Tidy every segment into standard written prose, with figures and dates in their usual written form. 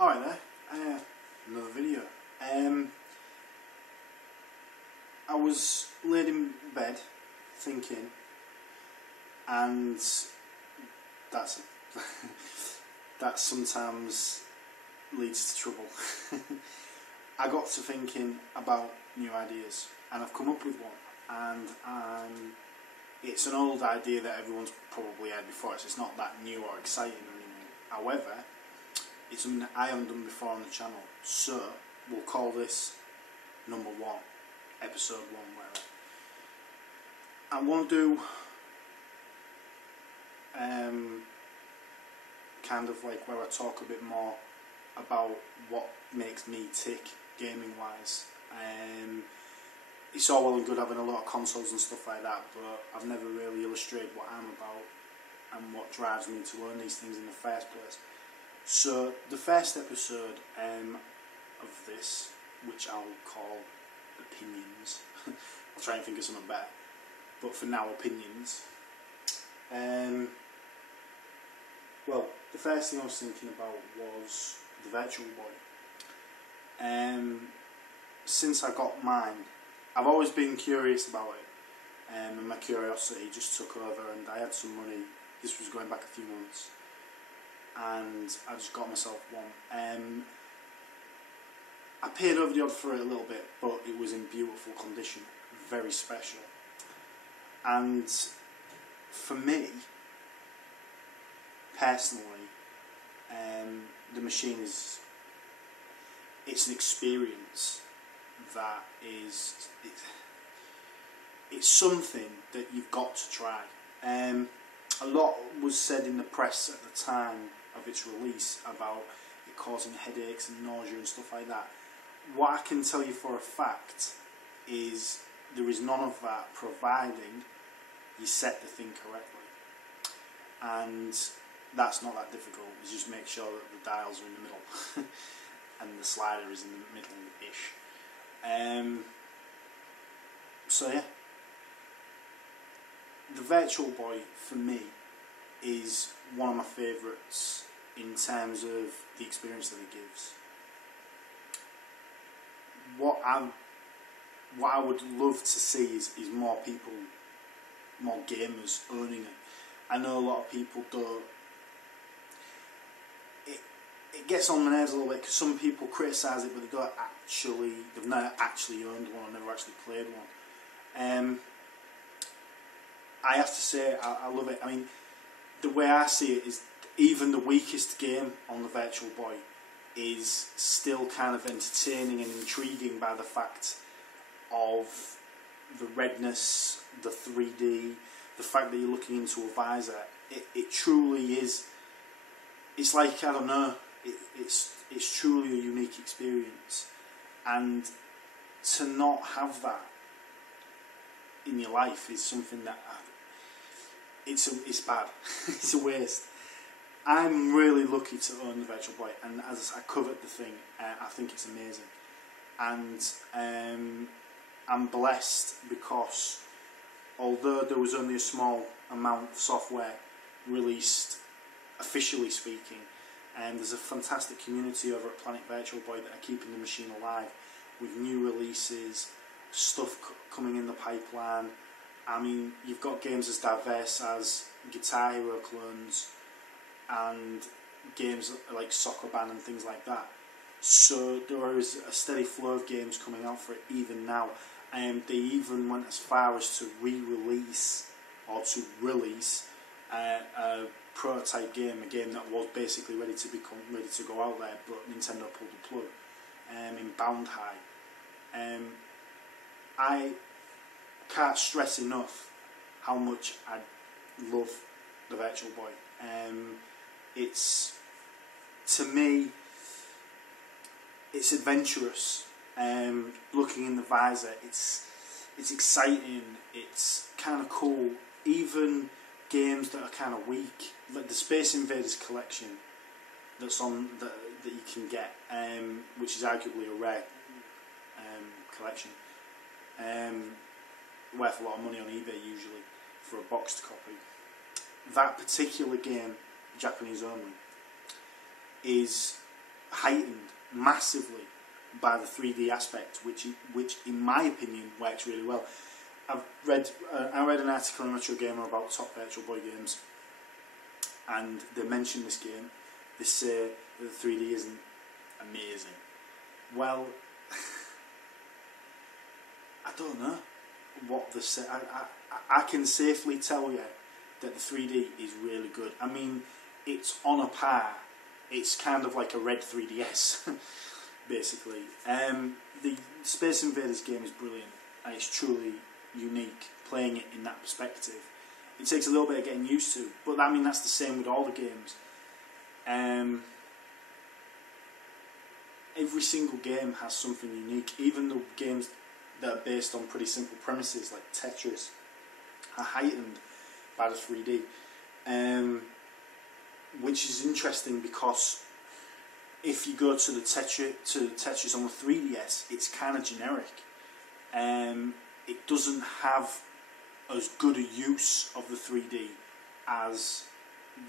Alright there, another video. I was laid in bed thinking, and that's that sometimes leads to trouble. I got to thinking about new ideas, and I've come up with one, and it's an old idea that everyone's probably had before, so it's not that new or exciting anymore. However, it's something that I haven't done before on the channel, so we'll call this number 1, episode 1, whatever. I want to do kind of like where I talk a bit more about what makes me tick gaming wise. It's all well and good having a lot of consoles and stuff like that, but I've never really illustrated what I'm about and what drives me to learn these things in the first place. So the first episode of this, which I'll call opinions, I'll try and think of something better, but for now, opinions. Well, the first thing I was thinking about was the Virtual Boy. Since I got mine, I've always been curious about it, and my curiosity just took over, and I had some money. This was going back a few months, and I just got myself one. I paid over the odds for it a little bit, but it was in beautiful condition, very special. And for me, personally, the machine it's an experience that it's something that you've got to try. A lot was said in the press at the time of its release about it causing headaches and nausea and stuff like that. What I can tell you for a fact is there is none of that, providing you set the thing correctly. And that's not that difficult. You just make sure that the dials are in the middle and the slider is in the middle-ish. So yeah, the Virtual Boy for me is one of my favourites in terms of the experience that it gives. What I would love to see is more people, more gamers owning it. I know a lot of people don't. It gets on my nerves a little bit because some people criticise it, but they've never actually owned one or never actually played one. I have to say, I love it. I mean, the way I see it is even the weakest game on the Virtual Boy is still kind of entertaining and intriguing by the fact of the redness, the 3D, the fact that you're looking into a visor. It truly is. It's like, I don't know. It's truly a unique experience, and to not have that in your life is something that it's bad. It's a waste. I'm really lucky to own the Virtual Boy, and as I covered the thing, I think it's amazing, and I'm blessed because although there was only a small amount of software released, officially speaking, and there's a fantastic community over at Planet Virtual Boy that are keeping the machine alive with new releases, stuff coming in the pipeline. I mean, you've got games as diverse as Guitar Hero clones and games like Soccer Band and things like that. So there is a steady flow of games coming out for it even now. They even went as far as to release a prototype game, a game that was basically ready to go out there, but Nintendo pulled the plug in Bound High. I can't stress enough how much I love the Virtual Boy. It's, to me, it's adventurous. Looking in the visor, it's exciting. It's kind of cool. Even games that are kind of weak, like the Space Invaders collection that's on that you can get, which is arguably a rare collection, worth a lot of money on eBay usually for a boxed copy. That particular game, Japanese only, is heightened massively by the 3D aspect, which in my opinion works really well. I read an article in Retro Gamer about top Virtual Boy games, and they mentioned this game. They say that the 3D isn't amazing. Well, I don't know what the say. I can safely tell you that the 3D is really good. I mean, it's on a par. It's kind of like a red 3DS, basically. The Space Invaders game is brilliant, and it's truly unique playing it in that perspective. It takes a little bit of getting used to, but I mean that's the same with all the games. Every single game has something unique. Even the games that are based on pretty simple premises like Tetris are heightened by the 3D, which is interesting because if you go to the Tetris on the 3DS, it's kind of generic. It doesn't have as good a use of the 3D as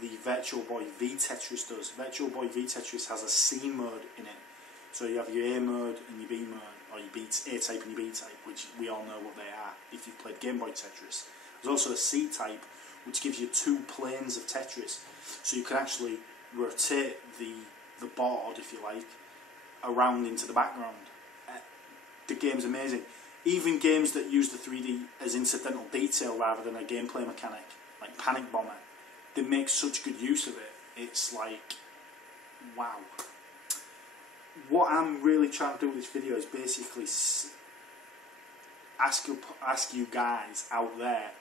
the Virtual Boy V Tetris does. Virtual Boy V Tetris has a C mode in it. So you have your A mode and your B mode, or your A-type and your B-type, which we all know what they are if you've played Game Boy Tetris. There's also a C-type, which gives you 2 planes of Tetris. So you can actually rotate the board, if you like, around into the background. The game's amazing. Even games that use the 3D as incidental detail rather than a gameplay mechanic, like Panic Bomber, they make such good use of it. It's like, wow. What I'm really trying to do with this video is basically ask you guys out there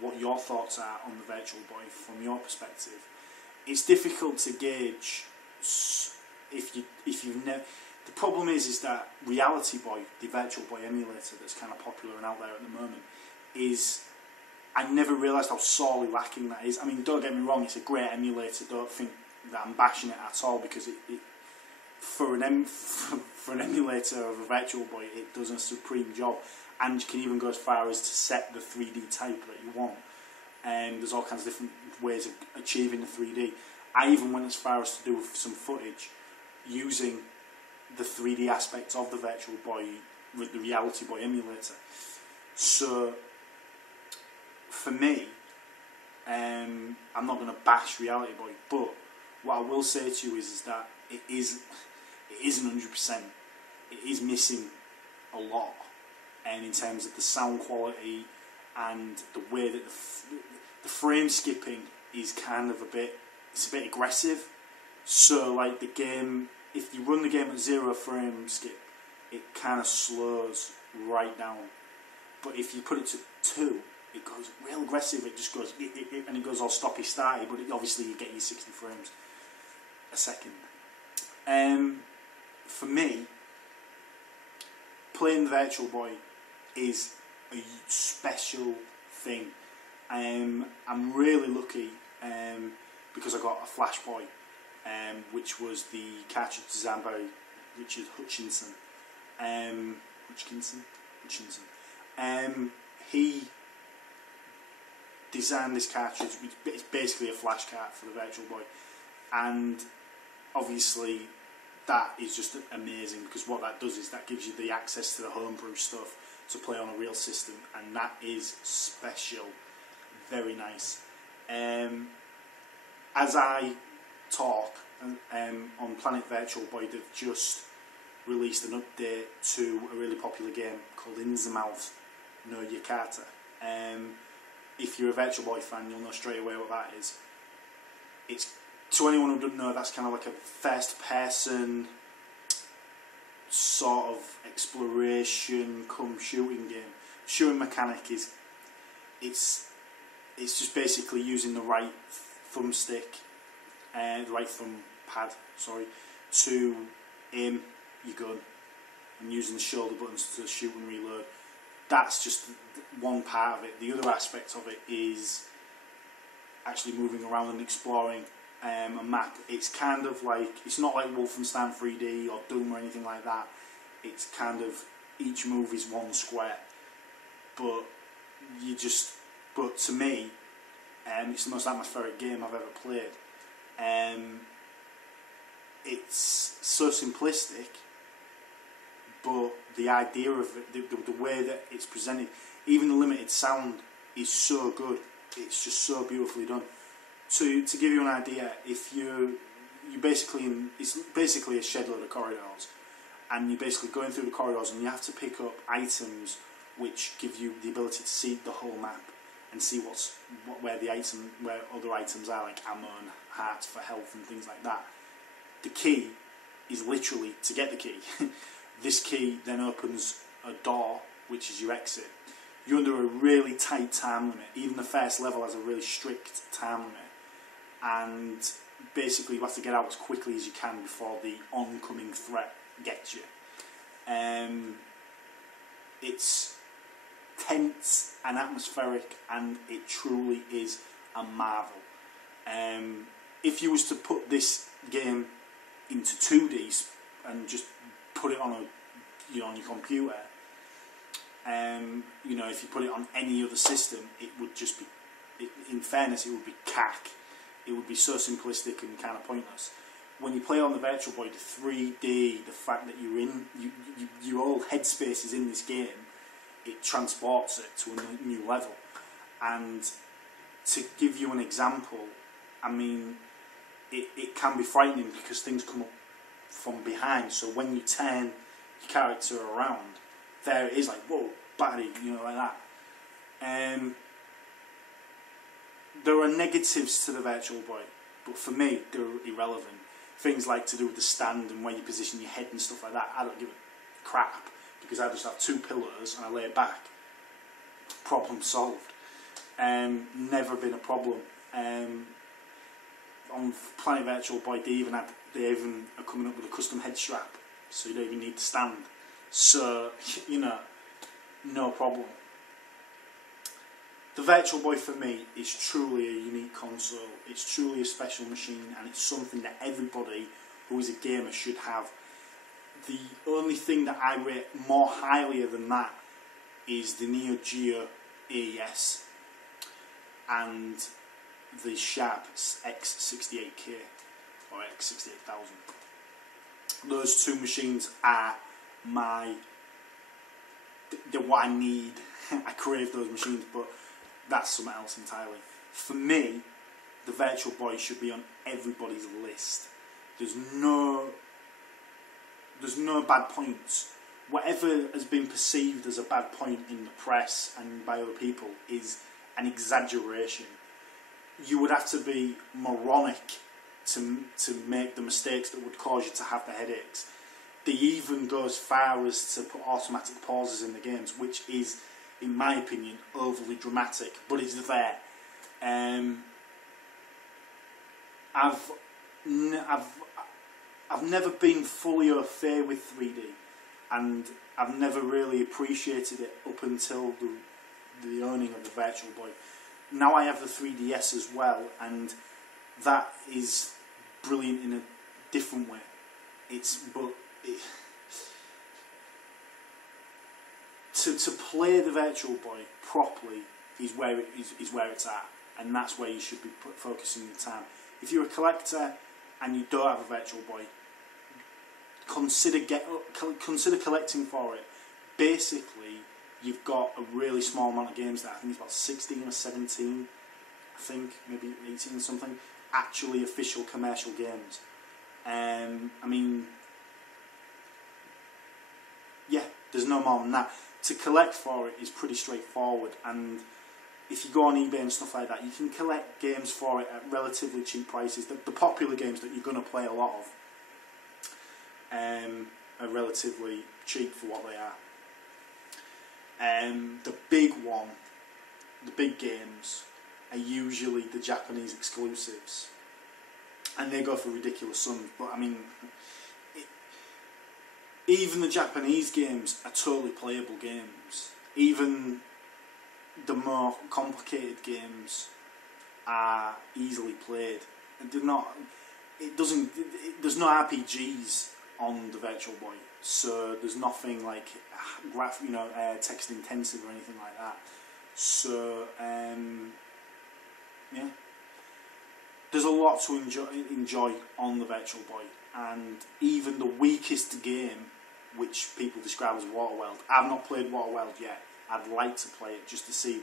what your thoughts are on the Virtual Boy from your perspective. It's difficult to gauge if you've never. The problem is that Reality Boy, the Virtual Boy emulator that's kind of popular and out there at the moment, is, I never realised how sorely lacking that is. I mean, don't get me wrong, it's a great emulator. Don't think that I'm bashing it at all, because for an emulator of a Virtual Boy, it does a supreme job, and you can even go as far as to set the 3D type that you want. And there's all kinds of different ways of achieving the 3D. I even went as far as to do some footage using the 3D aspects of the Virtual Boy with the Reality Boy emulator. So for me, I'm not going to bash Reality Boy, but what I will say to you is that it isn't 100%. It is missing a lot, and in terms of the sound quality and the way that the frame skipping is kind of a bit aggressive. So like the game, if you run the game at 0 frame skip, it kind of slows right down. But if you put it to 2, it goes real aggressive. It just goes and it goes all stoppy starty. But obviously you get your 60 frames a second. For me, playing the Virtual Boy is a special thing. I'm really lucky because I got a Flash Boy, which was the cartridge designed by Richard Hutchinson. He designed this cartridge, which is basically a flash card for the Virtual Boy, and obviously that is just amazing, because what that does is that gives you the access to the homebrew stuff to play on a real system, and that is special. Very nice. As I talk on Planet Virtual Boy, they've just released an update to a really popular game called Innsmouth no Yakata. If you're a Virtual Boy fan, you'll know straight away what that is. It's, to anyone who doesn't know, that's kind of like a first-person sort of exploration come shooting game. Shooting mechanic is it's just basically using the right thumbstick, the right thumb pad, to aim your gun, and using the shoulder buttons to shoot and reload. That's just one part of it. The other aspect of it is actually moving around and exploring a map. It's kind of like, it's not like Wolfenstein 3D or Doom or anything like that. It's kind of, each move is one square, but to me, it's the most atmospheric game I've ever played. It's so simplistic, but the idea of it, the way that it's presented, even the limited sound is so good. It's just so beautifully done. To give you an idea, if you basically it's basically a shed load of corridors, and you're basically going through the corridors, and you have to pick up items which give you the ability to see the whole map and see where other items are, like ammo and hearts for health and things like that. The key is literally to get the key. This key then opens a door, which is your exit. You're under a really tight time limit. Even the first level has a really strict time limit, and basically you have to get out as quickly as you can before the oncoming threat gets you. It's tense and atmospheric, and it truly is a marvel. If you was to put this game into 2D and just put it on on your computer, if you put it on any other system, it would just be, in fairness, it would be cack. It would be so simplistic and kind of pointless. When you play on the Virtual Boy, the 3D, the fact that you're in, your whole headspace is in this game, it transports it to a new level. And to give you an example, I mean, it can be frightening because things come up from behind. So when you turn your character around, there it is, like, whoa, baddie, like that. There are negatives to the Virtual Boy, but for me, they're irrelevant. Things like to do with the stand and where you position your head and stuff like that, I don't give a crap, because I just have 2 pillars and I lay it back. Problem solved. Never been a problem. On Planet Virtual Boy, they even are coming up with a custom head strap, so you don't even need to stand. So, no problem. The Virtual Boy for me is truly a unique console. It's truly a special machine, and it's something that everybody who is a gamer should have. The only thing that I rate more highly than that is the Neo Geo AES and the Sharp X68K or X68000. Those 2 machines are they're what I need. I crave those machines, but that's something else entirely. For me, the Virtual Boy should be on everybody's list. There's no bad points. Whatever has been perceived as a bad point in the press and by other people is an exaggeration. You would have to be moronic to make the mistakes that would cause you to have the headaches. They even go as far as to put automatic pauses in the games, which is, in my opinion, overly dramatic, but it's there. I've never been fully au fait with 3D, and I've never really appreciated it up until the owning of the Virtual Boy. Now I have the 3DS as well, and that is brilliant in a different way. To play the Virtual Boy properly is where it's at, and that's where you should be focusing your time. If you're a collector and you don't have a Virtual Boy, consider collecting for it. Basically, you've got a really small amount of games that I think it's about 16 or 17, I think maybe 18 something, actually official commercial games. I mean, yeah, there's no more than that. To collect for it is pretty straightforward, and if you go on eBay and stuff like that, you can collect games for it at relatively cheap prices. The popular games that you're going to play a lot of are relatively cheap for what they are. The big games are usually the Japanese exclusives, and they go for ridiculous sums. But I mean, even the Japanese games are totally playable games. Even the more complicated games are easily played. They're not. There's no RPGs on the Virtual Boy, so there's nothing like text intensive or anything like that. So yeah, there's a lot to enjoy on the Virtual Boy, and even the weakest game, which people describe as Waterworld, I've not played Waterworld yet. I'd like to play it just to see,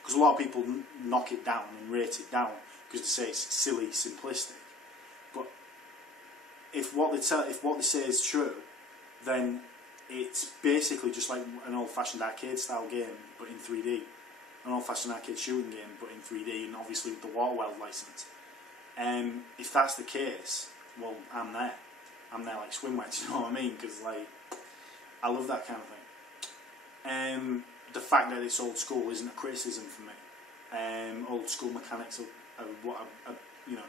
because a lot of people knock it down and rate it down because they say it's silly, simplistic. But if what they say is true, then it's basically just like an old-fashioned arcade style game, but in 3D. An old-fashioned arcade shooting game, but in 3D, and obviously with the Waterworld license. If that's the case, well, I'm there. I'm there like swimwear, do you know what I mean? Because like, I love that kind of thing. The fact that it's old school isn't a criticism for me. Old school mechanics are what are, you know,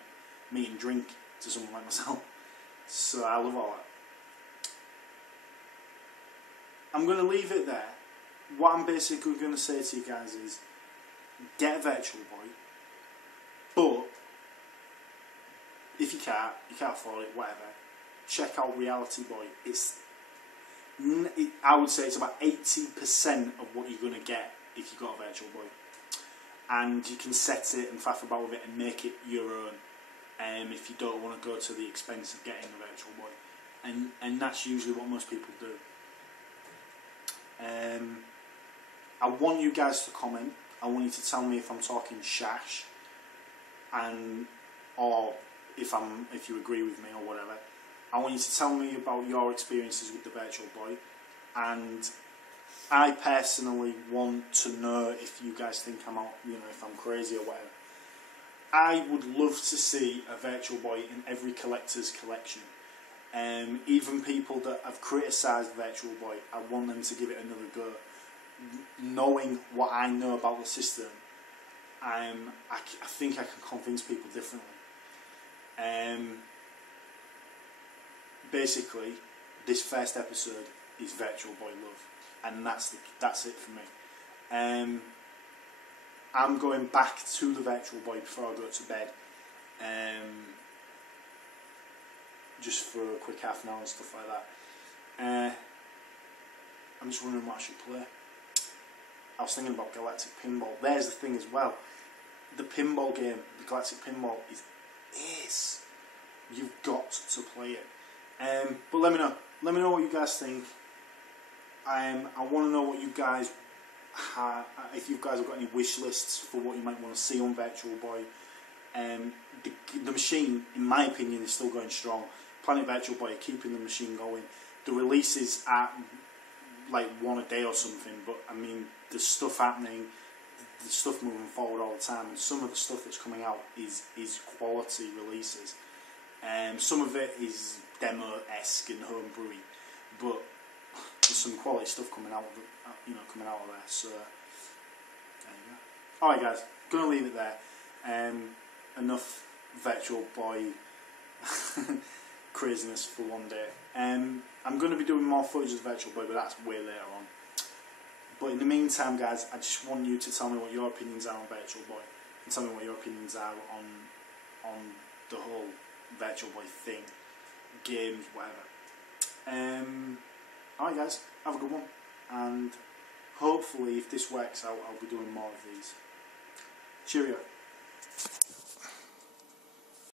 meat and drink to someone like myself. So I love all that. I'm going to leave it there. What I'm basically going to say to you guys is, get a Virtual Boy, but if you can't afford it, whatever, check out Reality Boy. I would say it's about 80% of what you're going to get if you've got a Virtual Boy. And you can set it and faff about with it and make it your own, if you don't want to go to the expense of getting a Virtual Boy. And that's usually what most people do. I want you guys to comment. I want you to tell me if I'm talking shash, or if you agree with me or whatever. I want you to tell me about your experiences with the Virtual Boy, and I personally want to know if you guys think I'm out, you know, if I'm crazy or whatever. I would love to see a Virtual Boy in every collector's collection. Even people that have criticised Virtual Boy, I want them to give it another go. Knowing what I know about the system, I think I can convince people differently. Basically, this first episode is Virtual Boy love, and that's it for me. I'm going back to the Virtual Boy before I go to bed. Just for a quick half an hour and stuff like that. I'm just wondering what I should play. I was thinking about Galactic Pinball. There's the thing as well. The pinball game, the Galactic Pinball, is ace. You've got to play it. But let me know. Let me know what you guys think. I want to know what you guys have, if you guys have got any wish lists for what you might want to see on Virtual Boy. The machine, in my opinion, is still going strong. Planet Virtual Boy are keeping the machine going. The releases are like one a day or something, but I mean, there's stuff happening, the stuff moving forward all the time, and some of the stuff that's coming out is quality releases. Some of it is demo-esque and homebrewy, but there's some quality stuff coming out of it, coming out of there. So there you go. Alright guys, gonna leave it there. Enough Virtual Boy craziness for one day. I'm going to be doing more footage of Virtual Boy, but that's way later on. But in the meantime, guys, I just want you to tell me what your opinions are on Virtual Boy, and tell me what your opinions are on the whole Virtual Boy thing, games, whatever. Alright guys, have a good one, and hopefully if this works out, I'll be doing more of these. Cheerio.